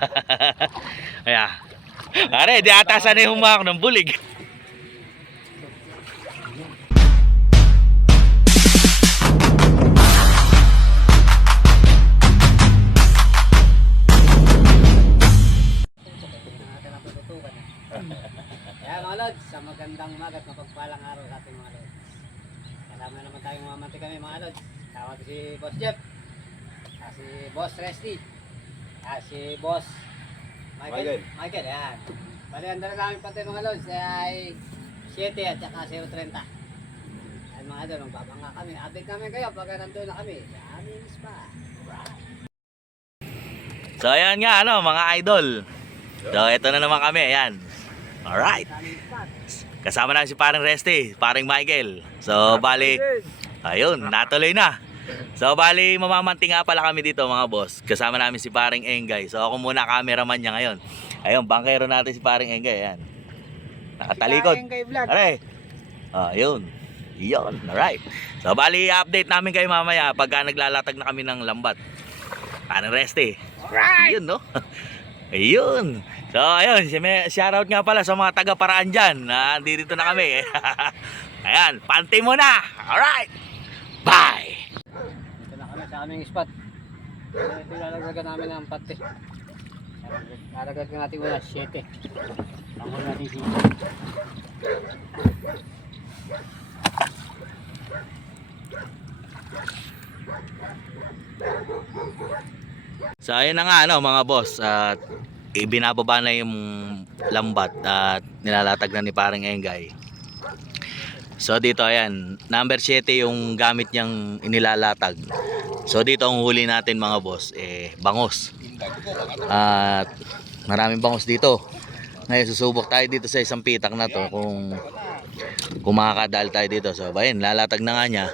Kaya. Are, di atasan na yung humak ng bulig. Kaya mga lods, sa magandang umaga at mapagpalang araw sa ating mga lods. Kasama naman tayong mamanti kami mga lods. Tawag si Boss Jeff. Si Boss Resty. Si Boss Michael. Michael, yan. Bali, ang dala namin pati mga lods ay 7 at saka 030. Ay mga idol, magbabanga kami. Update namin kayo pagka nandun na kami. Sa aming spa. So ayan nga ano mga idol. So ito na naman kami, ayan. Alright. Kasama namin si paring Resty, paring Michael. So bali, ayun, natuloy na. So bali, mamamanti nga pala kami dito mga boss. Kasama namin si paring Engay. So ako muna cameraman niya ngayon. Ayun, bangkero natin si paring Engay, ayan. Nakatalikod. Kay vlog. Aray. Ah, yun. Yun. Alright. So, bali, update namin kayo mamaya pagka naglalatag na kami ng lambat. Paring Resty. Right. Ayun, no? Ayun. So, ayun. si- Shoutout nga pala sa mga taga-paraan dyan. Na dito na kami. Ayan. Panty mo na. Alright. Bye. Dito na kami sa aming spot. Ito lalagyan namin ng pati. Lalagyan natin muna 7. Tanggal natin si So, ayun na nga, ano, mga boss. At ibinababa na yung lambat at nilalatag na ni paring Engay. So dito ayan, number 7 yung gamit niyang inilalatag. So dito ang huli natin mga boss, eh bangos. At maraming bangos dito. Ngayon susubok tayo dito sa isang pitak na to kung kung makakadal tayo dito. So bayan, lalatag na nga niya.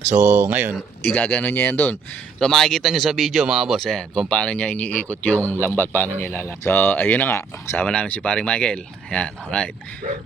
So ngayon, igagano niya yan doon. So makikita niyo sa video mga boss, ayan, kung paano niya iniikot yung lambat, paano niya ilalatag. So ayun na nga, kasama namin si paring Michael. Ayan, alright.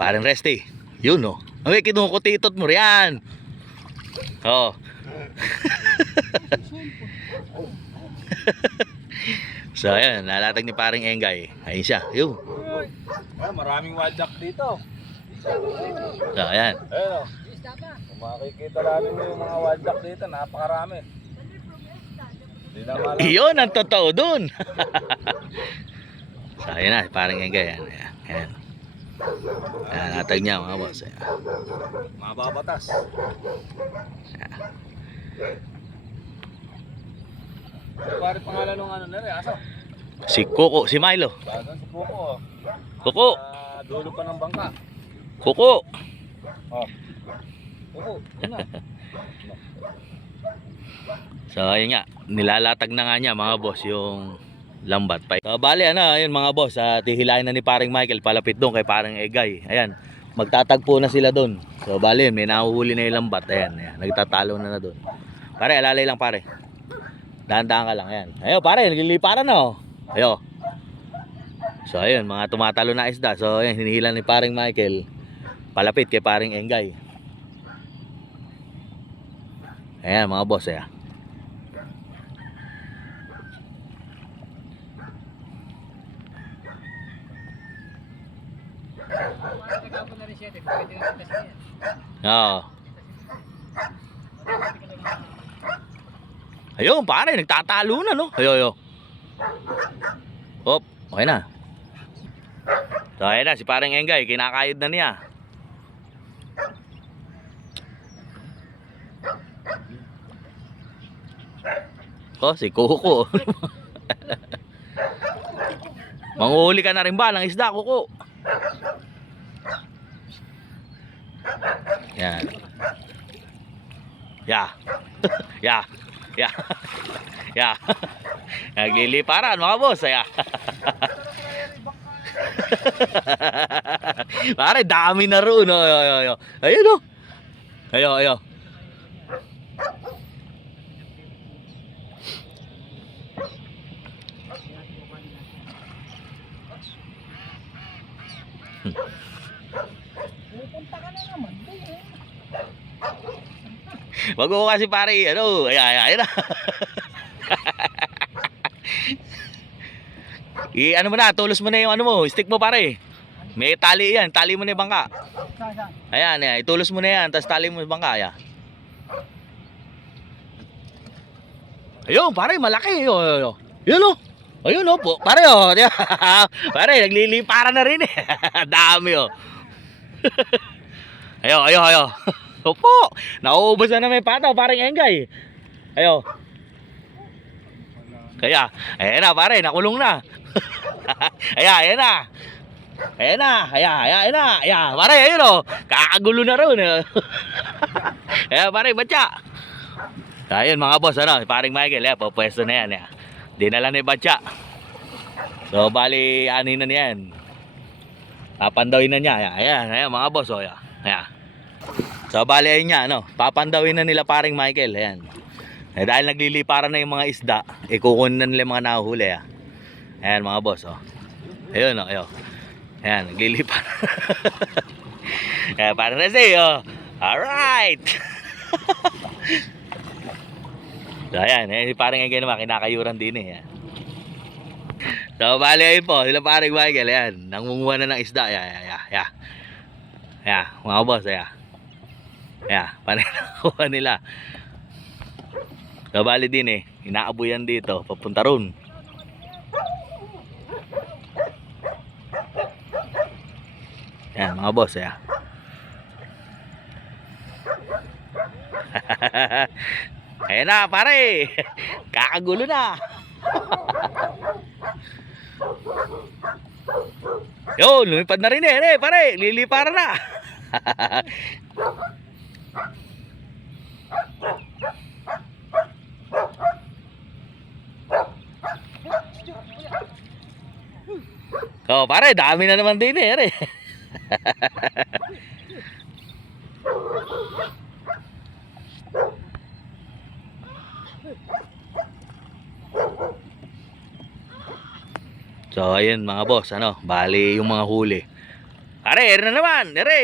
Paring Resty, yun no. Ay, kinukutitot mo riyan. Oh. so ayan, nalatag ni paring Engay. Ayun siya, yun. Ah, maraming wadyak dito. So ayan. Ayun o. Kung makikita namin yung mga wadyak dito, napakarami. Iyon ang totoo dun. so ayan na, paring Engay. Ayan, ayan. Ayan. Ayan, natag niya mga boss. Ayan. Mababatas. Ano pare pangalan ng ano na rin, aso? Si Coco, si Milo. Bagan si Puko. Coco, Sa dulo pa ng bangka. Coco. Oh. Puko, yun na. So ayun nga, nilalatag na nga niya mga boss yung lambat pa. So bali ano, ayun mga boss, at hihilahin na ni paring Michael palapit doon kay paring Egay. Ayan, magtatagpo na sila doon. So bali, may nahuhuli na yung lambat. Ayan, ayan nagtatalo na na doon. Pare, alalay lang pare. Dahan-dahan ka lang, ayan. Ayo pare, nagliliparan na oh. Ayo. So ayun, mga tumatalo na isda. So ayun, hinihila ni paring Michael palapit kay paring Engay. Ayan mga boss, ayan. Nagkakapon na rin 7. Pwede na kita sa yan. Oo. Ayun, pare, nagtatalo na, no? Ayo, ayo. Hop, okay na. So, ayan na, si parang Engay, kinakayod na niya. Oh, si Kuko. Manguhuli ka na rin ba ng isda, Kuko? Yan. Ya. ya. Ya. ya. Nagliliparan mga boss. Ya. Pare, dami na roon. Ayo, ayo, ayo. Ayun oh. Ayo, ayo. Wag mo kasi pare, ano, ay ay ay na. I ano mo na, tulos mo na yung ano mo, stick mo pare. May tali yan, tali mo na yung bangka. Ayan, ayan, itulos mo na yan, tapos tali mo yung bangka, ayan. Ayun, pare, malaki. Ayun, ayun. Yun oh. Ayun oh, po. Pare oh. pare, nagliliparan na rin eh. Dami oh. ayo, ayo, ayo. Opo, nauubos na na may pataw, parang engay. Ayo. Kaya, ayan na pare, nakulong na. ayan, ayan na. Ayan na, ayan, ayan, ayan na. Ayan, pare, ayun oh. Kakagulo na rin. eh. ayan, pare, batya. Ayun mga boss, ano, paring Michael, eh, pupwesto na yan. Eh. Dinala ni Batya. So, bali, anin na niyan. Papandawin na niya. Ayan, ayan, ayan mga boss, oh, ayan. ayan. So, bali, ayun niya, ano, papandawin na nila paring Michael, ayan. Eh, dahil nagliliparan na yung mga isda, eh, na nila mga nahuhuli, ah. Ayan mga boss, oh. Ayun, oh, ayun. Ayan, nagliliparan. ayan, parang na oh. Alright! So ayan, eh, parang nga naman, kinakayuran din eh. Yan. So bali ayun po, sila parang Michael, ayan, nangunguha na ng isda, ayan, ayan, ayan, ayan. Ayan, mga boss, ayan. Ayan, parang nakuha nila. So din eh, inaabuyan dito, papunta ron. Ayan, mga boss, ayan. Ayan na, pare. Kakagulo na. Yo, lumipad na rin eh, pare. Lilipara na. Oh, pare, dami na naman din eh. So, ayun mga boss, ano, bali yung mga huli. Pare, ere na naman, ere.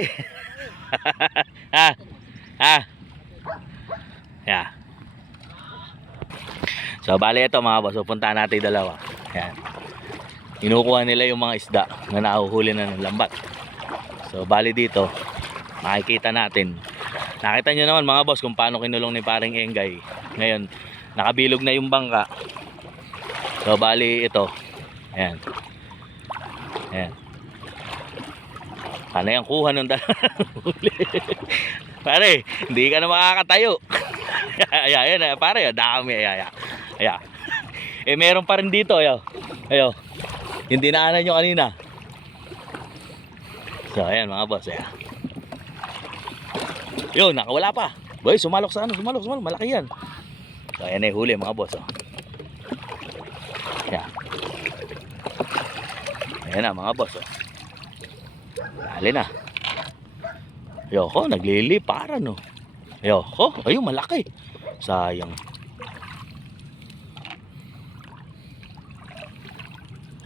ha? Ha? Yeah. So, bali ito mga boss, pupuntahan natin dalawa. Yan. Inukuha nila yung mga isda na nahuhuli na ng lambat. So, bali dito, makikita natin. Nakita nyo naman mga boss kung paano kinulong ni paring Engay. Ngayon, nakabilog na yung bangka. So, bali ito, Ayan. Ayan. Paano yung kuha ng dalawang huli? pare, hindi ka na makakatayo. ayan, ayan, ayan, pare, dami. Ayan, ayan. ayan. Eh, meron pa rin dito. Ayan. Ayan. Yung dinaanan nyo kanina. So, ayan mga boss. Ayan. Yun, nakawala pa. Boy, sumalok sa ano, sumalok, sumalok. Malaki yan. So, ayan na huli mga boss. Oh. Ayan. Ayan na mga boss. Oh. Dali na. Yoko, nagliliparan no. Yoko, ayun malaki. Sayang.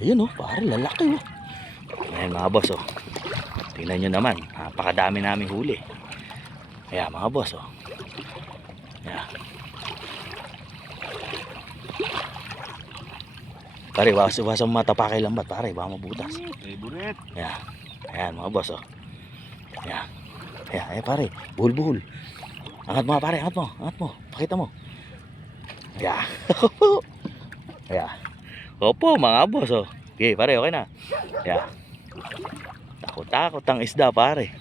Ayun oh, pare lalaki oh. Ayan mga boss oh. Tingnan nyo naman, napakadami namin huli. Ayan mga boss oh. Ayan. Pare, wakas wakas ang matapakay lambat pare, baka mabutas. Favorite. Ayan. Ayan mga boss oh. Ayan. Ayan, ayan pare. Buhol buhol. Angat mo pare, angat mo. Angat mo. Pakita mo. Ayan. Ayan. Opo mga boss oh. Okay pare, okay na. Ayan. Takot-takot ang isda pare.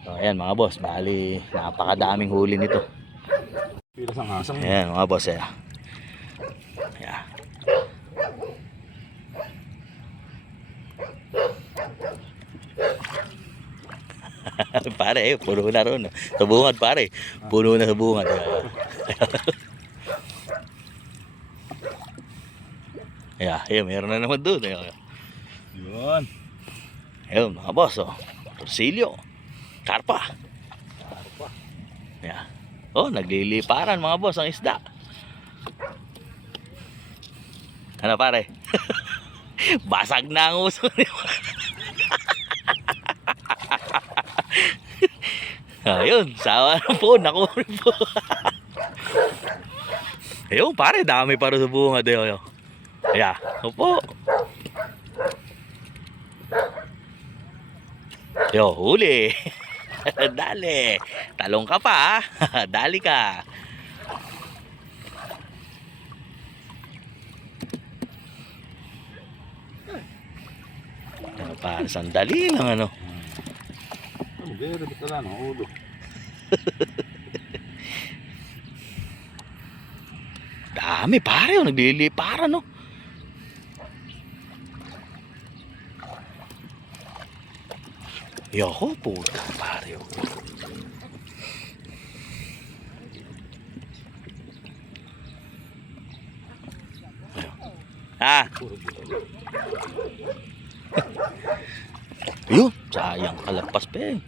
So, ayan mga boss. Bali, napakadaming huli nito. Hasang. Ayan mga boss. Ayan. Ayan. pare, eh, puno na ron. Sa bungad, pare. Puno na sa bungad. Ayan, ayan, meron na naman doon. Ayan, Yun. ayan mga boss, oh. Torsilyo. Karpa. Karpa. Ayan. Oh, nagliliparan mga boss ang isda. Ano pare? Basag na ang uso. Ayun, sawa na po, nakuha po. Ayun, pare, dami para sa bunga. Ayun, ayun. Yeah, upo. Yo, huli. Dali. Talong ka pa? Dali ka. Ano pa, sandali lang ano. Gaya rin ka lang, ulo. Dami pare, oh, nagliliparan no. Yoko, puta. Ayun. Ah. Yun, sayang kalagpas pa eh.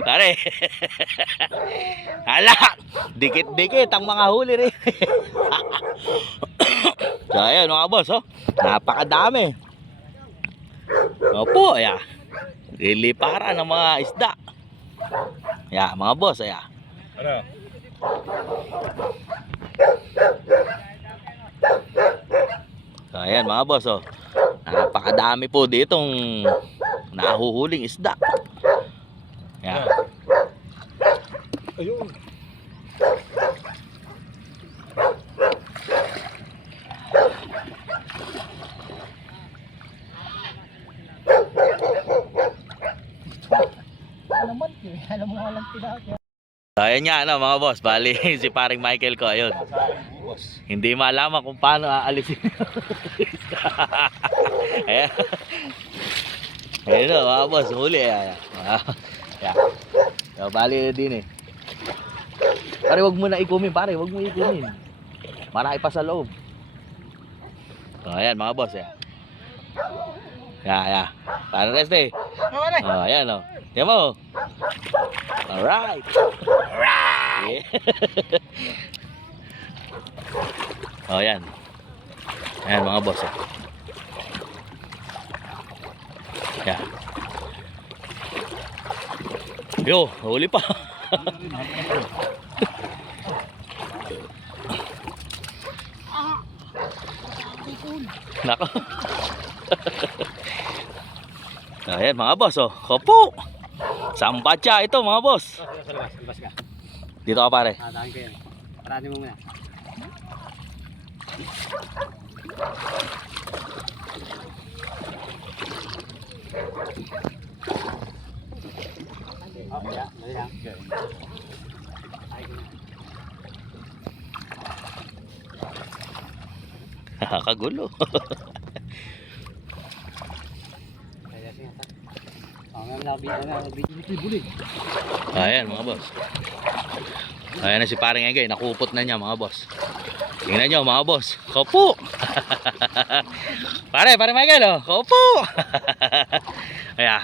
Pare. Hala, dikit-dikit ang mga huli rin. so ayun mga boss, oh. Napakadami. Opo, ya. Liliparan ng mga isda. Ya, mga boss, ya. Ano? So ayan mga boss, oh. Napakadami po ditong nahuhuling isda. Ya. Ayun. Walang tinawag. So ayan nga, ano, mga boss. Bali, si paring Michael ko, ayun. Hindi malaman kung paano aalisin. Ayan. Ayan na, mga boss. Huli. Ayan. Ah, Ayan. So, bali din eh. Pare, wag mo na ikumin. Pare, wag mo ikumin. Marami pa sa loob. So, ayan, mga boss. Ayan. Ayan, ayan. Paano rest eh? Oh, ayan oh. Yan mo. Alright. Alright. Oh, yan. Ayan mga boss. ah. Yan. Yo, huli pa. Nako. Ayan mga boss oh. Kopo. Sambatya ito mga boss. Dito ka pare. Paranin mo muna. Oh, ya, dali lang. Ay, ko na. Kagulo. Ay, kasi nga. Oh, ngayon na, video na, video bulig. Ayan mga boss. Ayan na si paring Engay. Nakupot na niya mga boss. Tingnan nyo mga boss. Kopo. pare, pare Michael oh. Kopo. Ayan.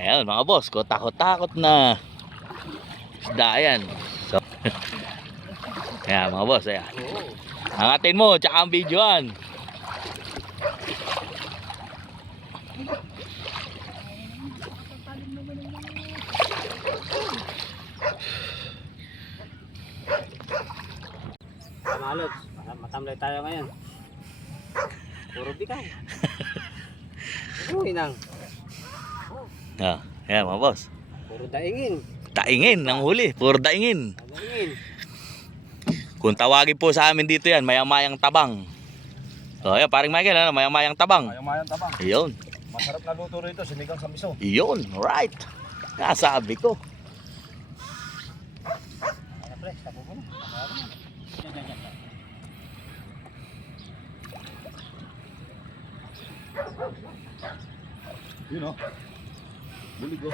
Ayan mga boss. Ko takot-takot na. Isda yan. So, Ayan mga boss. Ayan. Angatin mo. Tsaka ang videoan. Kamalog, matamlay tayo ngayon. Puro bikaw. Uy nang, Ah, ayan mga boss. puro daingin. Taingin ang huli. Puro daingin. Daingin. Kung tawagin po sa amin dito yan, mayamayang tabang. So, ayan, paring Michael, ano, mayamayang tabang. Ayaw mayang tabang. Iyon, Masarap na luto rito, sinigang sa miso. iyon, right. Nasabi ko. Na. Na. Yun. Bulig oh. o.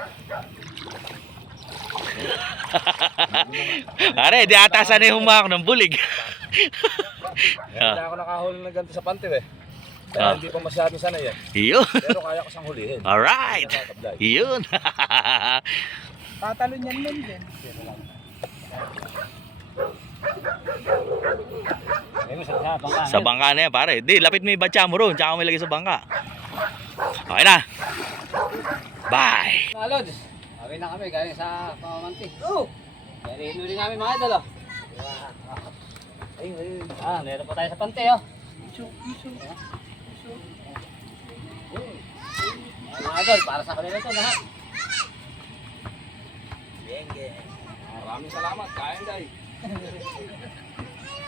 Pare, di ata sanay humawak ng bulig. Hindi ako nakahuli ng ganito sa panty eh. Ah. Kaya hindi pa masyado sanay eh. Iyon, Pero kaya ko siyang hulihin. alright. Iyon. Tatalo niyan nun din. Sa bangka. sa bangka na yan, pare. Di, lapit mo yung batya mo ron, tsaka mo ilagay sa bangka. Okay na. Bye! Mga lods, okay na kami galing sa pamamanti. Oh! Dari rin namin mga idol oh. Ayun, ayun. Ah, meron pa tayo sa pante oh. Ayan. Ayan, Mga idol, para sa kanila ito lahat. Maraming salamat. Kain guys.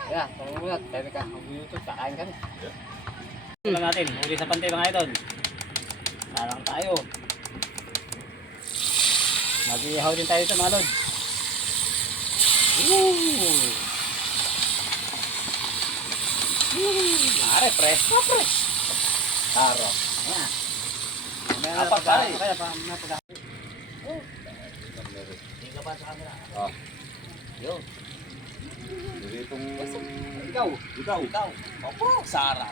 Yeah, tama muna. Tayo ka, mag-YouTube, kakain kami. Ito natin, huli sa pante mga idol. Sarang tayo. Mag-ihaw din tayo ito mga lods. Woo! Mare, presto, presto. Taro. Ayan. Apat tayo. Kaya pa, mamaya pag- Hindi pa camera. Ah. Yun. Ditong... Ikaw. Ikaw. Ikaw. Opo, Sarah.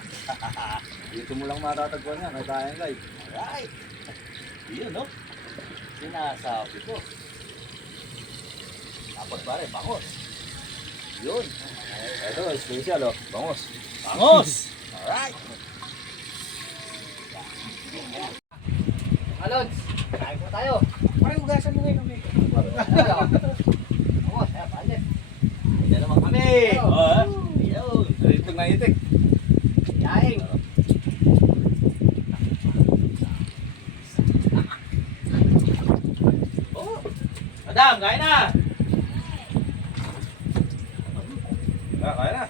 Dito mo lang matatagpuan yan. Ay tayo guys. Alright. Yun, no? Sinasabi ko. Dapat pare, bangos. Yun. Ito, special oh. Bangos. Bangos! Alright. Kain po tayo. Parang hugasan mo ngayon? Oo, kaya palit. Hindi naman kami. Oh. Oh, Yun. Dito nga itik. Yaing. Oh! Madam, kain na! Ah, kaya na.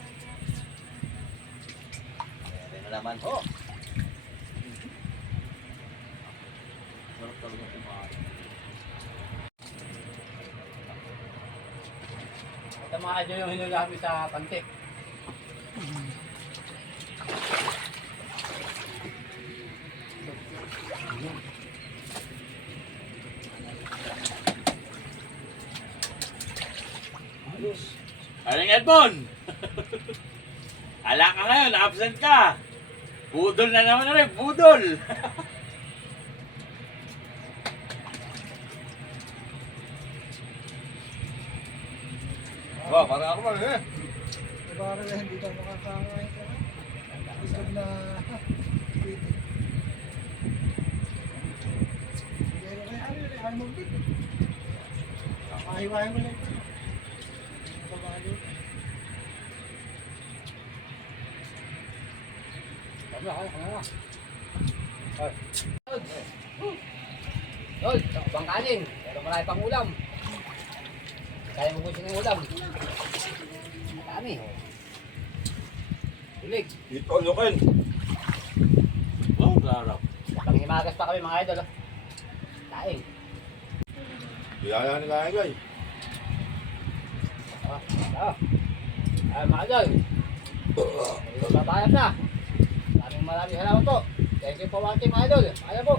Na naman ho. Ito yung hinuli kami sa pantik. Aling Edmond! Ala ka ngayon, absent ka! Budol na naman na rin, budol! Wow, parang ako man eh. Parang na hindi ka makakain ka na. Gusto na... Pero kaya ano ayaw mo din. Kakahiwain mo lang. Kabalo. Tama, kaya, kaya. Ay. Yun, bang kanin. Pero marami pang ulam. Kaya mo gusto ng ulam. Dami. Ulig. Ito, lukin. Oh, sarap. Panghimagas pa kami mga idol. oh. Kain. Biyaya ni kaya guys. Ah, ah. Ay, mga idol. Babayad na. Maraming maraming salamat po. Thank you for watching mga idol. Ayaw po.